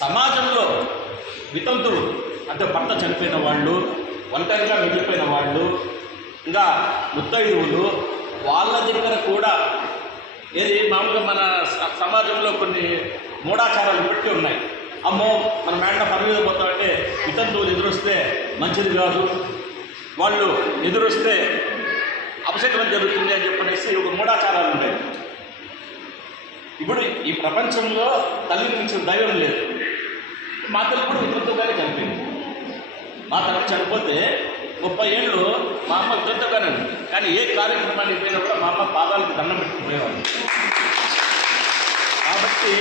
సమాజంలో వితంతులు అంటే భర్త చనిపోయిన వాళ్ళు ఒంటరిగా మిగిలిపోయిన వాళ్ళు ఇంకా ముత్తైదువులు వాళ్ళ దగ్గర కూడా ఏది మామూలుగా మన సమాజంలో కొన్ని మూఢాచారాలు పెట్టి ఉన్నాయి. అమ్మో మన మేడ పని మీద పోతామంటే వితంతువులు ఎదురొస్తే మంచిది కాదు. వాళ్ళు ఎదురొస్తే అపశకనం జరుగుతుంది అని చెప్పనేసి ఒక మూఢాచారాలు ఉంటాయి ఇప్పుడు ఈ ప్రపంచంలో తల్లి నుంచి దైవం లేదు. మా తల్లి కూడా వితంతువుగానే చనిపోయింది మా తల్లి చనిపోతే ముప్పై ఏళ్ళు మా అమ్మ వితంతువుగానే కానీ ఏ కార్యక్రమానికి పోయినా కూడా మా అమ్మ పాదాలకు దండం పెట్టుకుపోయేవాళ్ళు కాబట్టి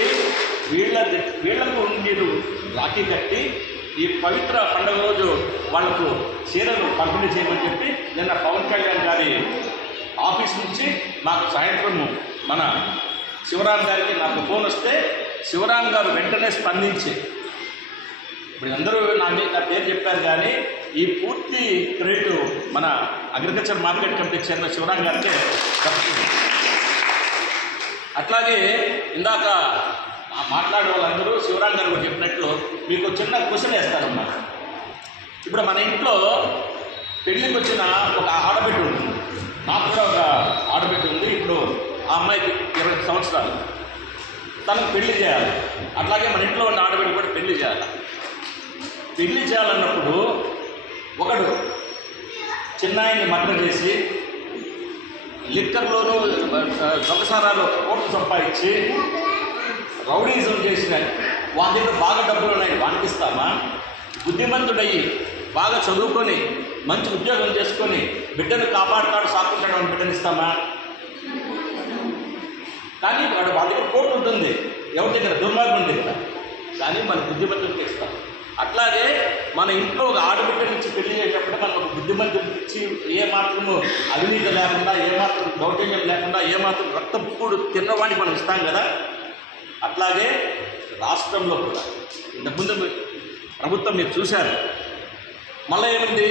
వీళ్ళ వీళ్ళకు మీరు రాఖీ కట్టి ఈ పవిత్ర పండుగ రోజు వాళ్ళకు చీరలు పంపిణీ చేయమని చెప్పి నిన్న పవన్ కళ్యాణ్ గారి ఆఫీస్ నుంచి మాకు సాయంత్రము మన శివరాం గారికి నాకు ఫోన్ వస్తే శివరాం గారు వెంటనే స్పందించి ఇప్పుడు అందరూ నా నా పేరు చెప్పారు కానీ ఈ పూర్తి క్రెడిట్ మన agriculture market committee chairman Shivaram గారికే అట్లాగే ఇందాక మాట్లాడే వాళ్ళందరూ శివరాం గారు కూడా చెప్పినట్లు మీకు చిన్న క్వశ్చన్ వేస్తారమ్మా ఇప్పుడు మన ఇంట్లో పెళ్ళికి వచ్చిన ఒక ఆడబిడ్డ ఉంటుంది నాకు కూడా ఒక ఆడబిడ్డ ఉంది. ఇప్పుడు ఆ అమ్మాయికి ఇరవై సంవత్సరాలు. తనకు పెళ్ళి చేయాలి. అట్లాగే మన ఇంట్లో ఉన్న ఆడబిడ్డ కూడా పెళ్ళి చేయాలి. పెళ్ళి చేయాలన్నప్పుడు ఒకడు చిన్నాయిని మర్డర్ చేసి లిక్కర్లోనూ దొంగసారాలు కోట్లు సంపాదించి రౌడీజం చేసిన వాళ్ళ దగ్గర బాగా డబ్బులు ఉన్నాయి వానికి బుద్ధిమంతుడయ్యి బాగా చదువుకొని మంచి ఉద్యోగం చేసుకొని బిడ్డను కాపాడుతాడు సాకుంటాడు అని బిడ్డను ఇస్తామా కానీ వాడు వాళ్ళ దగ్గర కోర్టు ఉంటుంది ఎవరి దగ్గర? దుర్మార్గం దగ్గర. కానీ మన బుద్ధిమంతుడికి ఇస్తాం. అట్లాగే మన ఇంట్లో ఒక ఆడబిడ్డ నుంచి పెళ్ళి చేసేటప్పుడు మనం ఒక బుద్ధిమంతుడికి ఇచ్చి ఏ అవినీతి లేకుండా ఏ మాత్రం దౌర్జన్యం లేకుండా ఏ మాత్రం రక్తపుడు తిన్నవాడికి మనం ఇస్తాం కదా? అట్లాగే రాష్ట్రంలో కూడా. ఇంతకుముందు ప్రభుత్వం మీరు చూశారు. మళ్ళీ ఏముంది?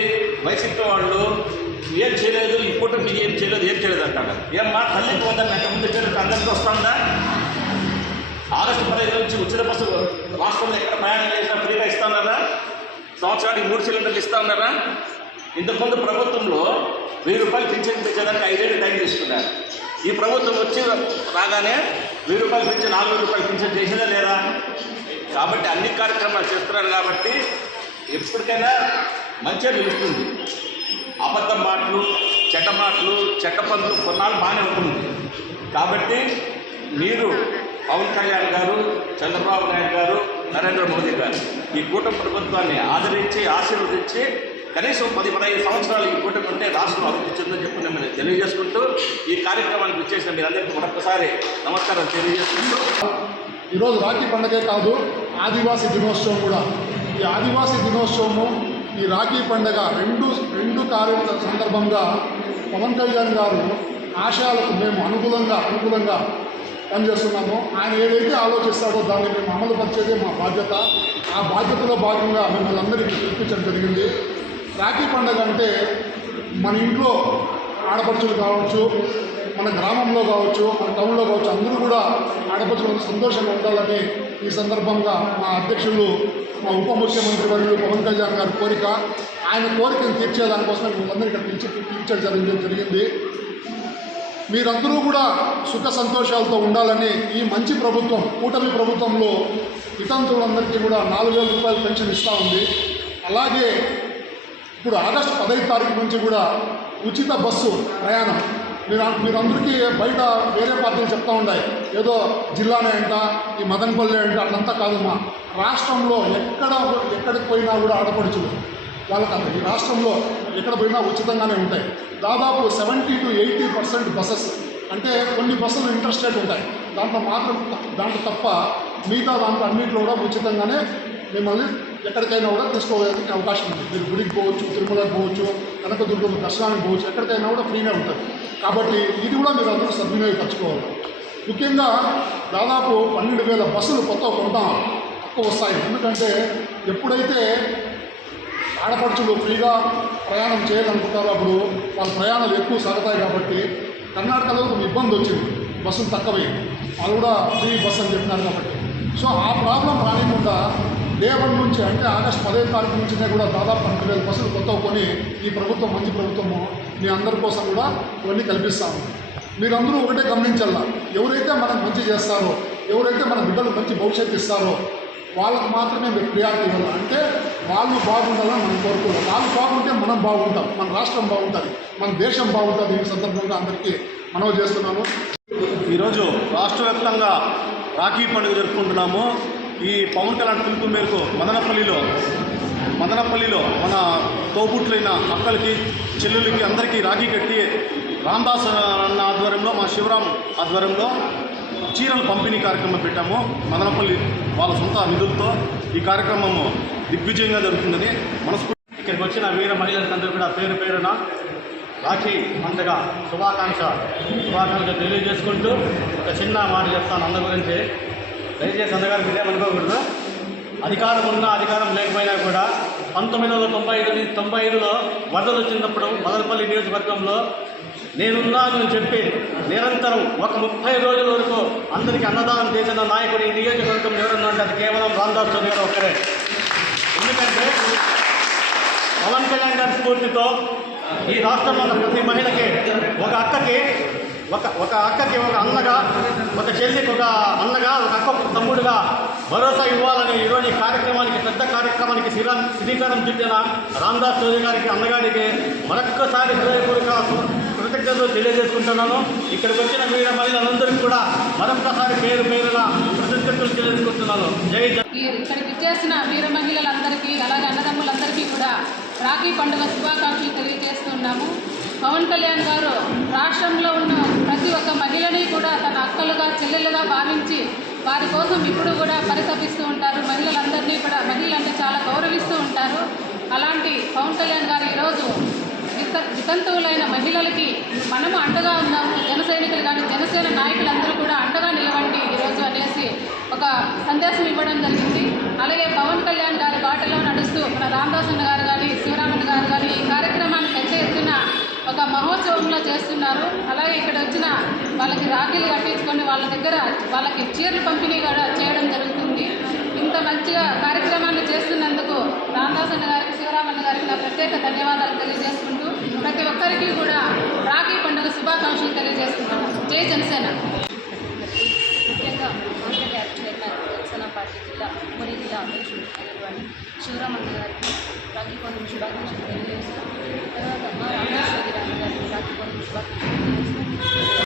వైసీపీ వాళ్ళు ఏం చేయలేదు ఈ కూటమి ఏం చేయలేదు ఏం చేయలేదు అంటాడు ఏమ్మా తల్లికి ఉందని ఎంతమంది పేరు అందరికీ వస్తుందా? ఆగస్టు పదిహేను నుంచి ఉచిత బస్సు రాష్ట్రంలో ఎక్కడ ప్రయాణం చేసినా ఫ్రీగా ఇస్తానన్నారా? సంవత్సరానికి మూడు సిలిండర్లు ఇస్తానన్నారా? ఇంతకుముందు ప్రభుత్వంలో వెయ్యి రూపాయలు పింఛన్ పెంచేదానికి ఐదేళ్ళు టైం తీసుకున్నారు. ఈ ప్రభుత్వం వచ్చి రాగానే వెయ్యి రూపాయలు పింఛన్ నాలుగు వేల రూపాయలు పింఛన్ చేసిందా లేదా? కాబట్టి అన్ని కార్యక్రమాలు చేస్తున్నారు కాబట్టి ఎప్పటికైనా మంచిగా నిలుస్తుంది. అబద్ధం మాటలు చెడ్డ మాటలు చెడ్డ పనులు కొన్నాళ్ళు బాగానే ఉంటుంది కాబట్టి మీరు పవన్ కళ్యాణ్ గారు చంద్రబాబు నాయుడు గారు నరేంద్ర మోదీ గారు. ఈ కూటమి ప్రభుత్వాన్ని ఆదరించి ఆశీర్వదించి కనీసం పది పదహైదు సంవత్సరాలు ఈ కూటమి ఉంటే రాష్ట్రం అభివృద్ధి చెందని చెప్పి నేను తెలియజేసుకుంటూ ఈ కార్యక్రమానికి వచ్చేసిన మీరందరికీ మరొకసారి నమస్కారం తెలియజేసుకుంటూ. ఈరోజు రాఖీ పండగే కాదు ఆదివాసీ దినోత్సవం కూడా. ఈ ఆదివాసీ దినోత్సవము ఈ రాఖీ పండగ రెండు రెండు కార్య సందర్భంగా పవన్ కళ్యాణ్ గారు ఆశయాలకు మేము అనుకూలంగా అనుకూలంగా పనిచేస్తున్నాము ఆయన ఏదైతే ఆలోచిస్తాడో దాన్ని మేము అమలు పరిచేదే మా బాధ్యత. ఆ బాధ్యతలో భాగంగా మిమ్మల్ని అందరికీ పిలిపించడం జరిగింది. రాఖీ పండగ అంటే మన ఇంట్లో ఆడపడుచులు కావచ్చు మన గ్రామంలో కావచ్చు మన టౌన్లో కావచ్చు అందరూ కూడా ఆడపడుచులు సంతోషంగా ఉండాలని ఈ సందర్భంగా మా అధ్యక్షులు మా ఉప ముఖ్యమంత్రి వర్యులు పవన్ కళ్యాణ్ గారి కోరిక ఆయన కోరికను తీర్చేదానికోసం మిమ్మల్ని ఇక్కడ పిలిచి పిలిచడం జరిగింది జరిగింది. మీరందరూ కూడా సుఖ సంతోషాలతో ఉండాలని ఈ మంచి ప్రభుత్వం కూటమి ప్రభుత్వంలో వితంతువులందరికీ కూడా నాలుగు వేల రూపాయల పెన్షన్ ఇస్తూ ఉంది. అలాగే ఇప్పుడు ఆగస్టు పదహైదు తారీఖు నుంచి కూడా ఉచిత బస్సు ప్రయాణం. మీరు మీరందరికీ బయట వేరే పార్టీలు చెప్తా ఉన్నాయి ఏదో జిల్లానే అంట ఈ మదనపల్లి అంట అట్లంతా కాదమ్మా. రాష్ట్రంలో ఎక్కడ ఎక్కడికి పోయినా కూడా ఆడపడుచులు. వాళ్ళకి ఈ రాష్ట్రంలో ఎక్కడ పోయినా ఉచితంగానే ఉంటాయి. దాదాపు seventy to eighty percent buses అంటే కొన్ని బస్సులు ఇంట్రెస్టెడ్ ఉంటాయి. దాంట్లో మాత్రం దాంట్లో తప్ప మిగతా దాంట్లో అన్నింటిలో కూడా ఉచితంగానే మిమ్మల్ని ఎక్కడికైనా కూడా తీసుకోవడానికి అవకాశం ఉంది. మీరు గుడికి పోవచ్చు తిరుమలకు పోవచ్చు కనకదుర్గం దర్శనానికి పోవచ్చు ఎక్కడికైనా కూడా ఫ్రీగా ఉంటుంది కాబట్టి ఇది కూడా మీరు అందరూ సద్వినియోగపరచుకోవాలి. ముఖ్యంగా దాదాపు పన్నెండు వేల బస్సులు కొత్త కొంటాం తక్కువ వస్తాయి. ఎందుకంటే ఎప్పుడైతే ఆడపడుచులు ఫ్రీగా ప్రయాణం చేయాలనుకుంటారో అప్పుడు వాళ్ళ ప్రయాణాలు ఎక్కువ సాగుతాయి కాబట్టి కర్ణాటకలో కొంచెం ఇబ్బంది వచ్చింది. బస్సులు తక్కువై వాళ్ళు కూడా ఫ్రీ బస్ అని చెప్పినారు కాబట్టి. సో ఆ ప్రాబ్లం రానికుండా డే నుంచి అంటే ఆగస్ట్ పదహైదు తారీఖు నుంచినే కూడా దాదాపు పన్నెండు వేల బస్సులు కొత్త కొని ఈ ప్రభుత్వం మంచి ప్రభుత్వము మీ అందరి కోసం కూడా ఇవన్నీ కల్పిస్తాము మీరందరూ ఒకటే గమనించాల? ఎవరైతే మనకు మంచి చేస్తారో ఎవరైతే మన బిడ్డలకు మంచి భవిష్యత్తు ఇస్తారో వాళ్ళకు మాత్రమే మీరు ప్రియారిటీ ఇవ్వాలి. అంటే వాళ్ళు బాగుండాలని మనం కోరుకోవాలి వాళ్ళు బాగుంటే మనం బాగుంటాం. మన రాష్ట్రం బాగుంటుంది. మన దేశం బాగుంటుంది ఈ సందర్భంగా అందరికీ మనవి చేస్తున్నాను. ఈరోజు రాష్ట్ర వ్యాప్తంగా రాఖీ పండుగ జరుపుకుంటున్నాము. ఈ పవన్ కళ్యాణ్ పిలుపు మేరకు మదనపల్లిలో మదనపల్లిలో మన తోబుట్లైన అక్కలకి చెల్లెలకి అందరికీ రాఖీ కట్టి రామదాస్ అన్న ఆధ్వర్యంలో మా శివరాం ఆధ్వర్యంలో చీరల పంపిణీ కార్యక్రమం పెట్టాము. మదనపల్లి వాళ్ళ సొంత నిధులతో ఈ కార్యక్రమము దిగ్విజయంగా జరుగుతుందని మనస్ఫూర్తి ఇక్కడికి వచ్చిన వీర మహిళలందరూ కూడా పేరు పేరున రాఖీ పండుగ శుభాకాంక్ష శుభాకాంక్ష తెలియజేసుకుంటూ ఒక చిన్న మాట చెప్తాను అన్న గురించి. దయచేసి అన్నగారు మీరేమనుకోకూడదు అధికారం ఉన్నా అధికారం లేకపోయినా కూడా పంతొమ్మిది వందల తొంభై ఐదు తొంభై ఐదులో వరదలు వచ్చినప్పుడు మదనపల్లి నియోజకవర్గంలో నేనున్నాను అని చెప్పి నిరంతరం ఒక ముప్పై రోజుల వరకు అందరికీ అన్నదానం చేసిన నాయకుడు ఈ నియోజకవర్గం ఎవరన్నా అంటే అది కేవలం రామ్దాస్ చౌదరి గారు ఒక్కరే. ఎందుకంటే పవన్ కళ్యాణ్ గారి స్ఫూర్తితో ఈ రాష్ట్రంలో ఉన్న ప్రతి మహిళకి ఒక అక్కకి ఒక ఒక అక్కకి ఒక అన్నగా ఒక చెల్లికి ఒక అన్నగా ఒక అక్క తమ్ముడుగా భరోసా ఇవ్వాలని ఈరోజు ఈ కార్యక్రమానికి పెద్ద కార్యక్రమానికి శ్రీరా శ్రీకారం చుట్టిన రామ్దాస్ చౌదరి గారికి అన్నగారికి మరొక్కసారి హృదయపూర్వక కృతజ్ఞతలు తెలియజేసుకుంటున్నాను. ఇక్కడికి వచ్చిన వీర మహిళలందరికీ కూడా మరొకసారి పేరు పేరున కృతజ్ఞతలు తెలియజేసుకుంటున్నాను. జై ఇక్కడికి చేసిన వీర మహిళలందరికీ అలాగే అన్నదమ్ములందరికీ కూడా రాఖీ పండుగ శుభాకాంక్షలు తెలియజేస్తున్నాము. పవన్ కళ్యాణ్ గారు రాష్ట్రంలో ఉన్న ప్రతి ఒక్క మహిళని కూడా తన అక్కలుగా చెల్లెలుగా భావించి వారి కోసం ఇప్పుడు కూడా పరితపిస్తూ ఉంటారు. మహిళలందరినీ కూడా మహిళలంటే చాలా గౌరవిస్తూ ఉంటారు. అలాంటి పవన్ కళ్యాణ్ గారు ఈరోజు విత వితంతువులైన మహిళలకి మనము అండగా ఉన్నాము. జన సైనికులు కానీ జనసేన నాయకులందరూ కూడా అండగా నిలవండి ఈరోజు అనేసి ఒక సందేశం ఇవ్వడం జరిగింది. అలాగే పవన్ కళ్యాణ్ గారి బాటలో నడుస్తూ మన రామదాసన్ గారు కానీ శివరామన్ గారు కానీ ఈ కార్యక్రమాన్ని పెద్ద ఎత్తున ఒక మహోత్సవంలో చేస్తున్నారు. అలాగే ఇక్కడ వచ్చిన వాళ్ళకి రాఖీలు కట్టించుకొని వాళ్ళ దగ్గర వాళ్ళకి చీరలు పంపిణీ కూడా చేయడం జరుగుతుంది. ఇంత మంచిగా కార్యక్రమాన్ని చేస్తున్నందుకు రామదాస్ గారికి శివరామన్న గారికి నా ప్రత్యేక ధన్యవాదాలు తెలియజేసుకుంటూ ప్రతి ఒక్కరికి కూడా రాఖీ పండుగ శుభాకాంక్షలు తెలియజేస్తున్నాను జై జనసేన. ముఖ్యంగా కాంగ్రెస్ చైర్మన్ జనసేన పార్టీ జిల్లా ఉమ్మడి జిల్లా అధ్యక్షుడు అయినటువంటి శివరామ్ అన్న గారికి రాఖీ పండుగ శుభాకాంక్షలు తెలియజేస్తున్నాం. తర్వాత మా రామేశ్వరి రామ్ గారికి రాఖీ పండుగ శుభాకాంక్షలు తెలియజేస్తున్నాం.